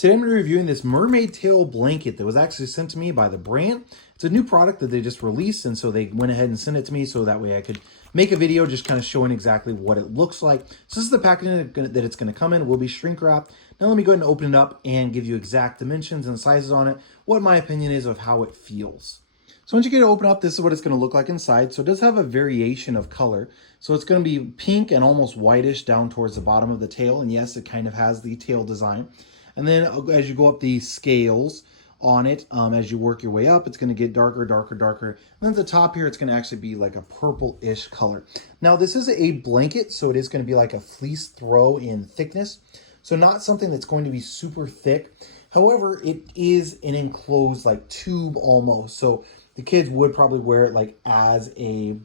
Today I'm going to be reviewing this mermaid tail blanket that was actually sent to me by the brand. It's a new product that they just released, and so they went ahead and sent it to me so that way I could make a video just kind of showing exactly what it looks like. So this is the packaging that it's going to come in. It will be shrink wrapped. Now let me go ahead and open it up and give you exact dimensions and sizes on it, what my opinion is of how it feels. So once you get it open up, this is what it's going to look like inside. So it does have a variation of color. So it's going to be pink and almost whitish down towards the bottom of the tail. And yes, it kind of has the tail design. And then as you go up the scales on it, as you work your way up, it's going to get darker, darker, darker. And then at the top here, it's going to actually be like a purple-ish color. Now, this is a blanket, so it is going to be like a fleece throw in thickness. So not something that's going to be super thick. However, it is an enclosed like tube almost. So the kids would probably wear it like as a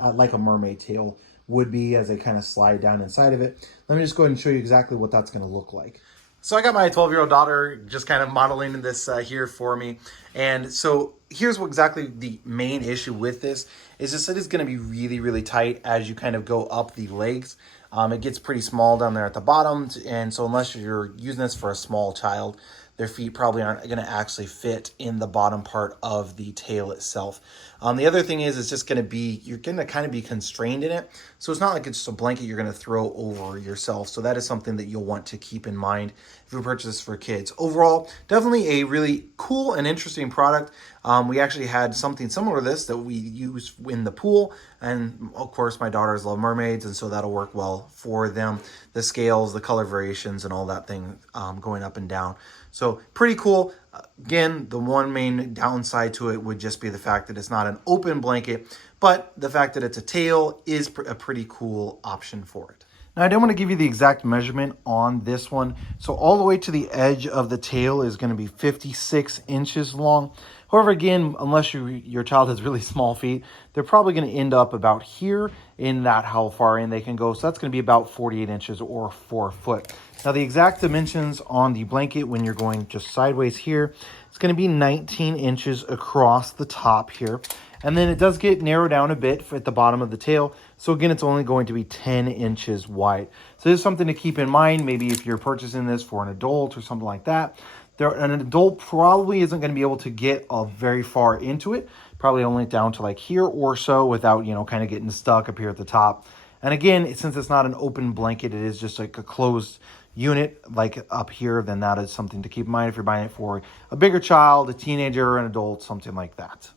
like a mermaid tail would be as they kind of slide down inside of it. Let me just go ahead and show you exactly what that's going to look like. So I got my 12-year-old daughter just kind of modeling this here for me. And so here's what exactly the main issue with this is just that it's going to be really, really tight as you kind of go up the legs. It gets pretty small down there at the bottom. And so unless you're using this for a small child, their feet probably aren't going to actually fit in the bottom part of the tail itself. The other thing is it's just going to be, you're going to kind of be constrained in it. So it's not like it's just a blanket you're going to throw over yourself. So that is something that you'll want to keep in mind if you purchase this for kids. Overall, definitely a really cool and interesting product. We actually had something similar to this that we use in the pool. And of course, my daughters love mermaids, and so that'll work well for them. The scales, the color variations, and all that thing going up and down. So pretty cool. Again, the one main downside to it would just be the fact that it's not an open blanket, but the fact that it's a tail is a pretty cool option for it. Now, I don't want to give you the exact measurement on this one. So all the way to the edge of the tail is going to be 56 inches long. However, again, unless your child has really small feet, they're probably going to end up about here in that how far in they can go. So that's going to be about 48 inches or 4 foot. Now, the exact dimensions on the blanket when you're going just sideways here, it's going to be 19 inches across the top here. And then it does get narrowed down a bit at the bottom of the tail. So again, it's only going to be 10 inches wide. So this is something to keep in mind. Maybe if you're purchasing this for an adult or something like that, an adult probably isn't going to be able to get very far into it. Probably only down to like here or so without, kind of getting stuck up here at the top. And again, since it's not an open blanket, it is just like a closed unit like up here, then that is something to keep in mind if you're buying it for a bigger child, a teenager, or an adult, something like that.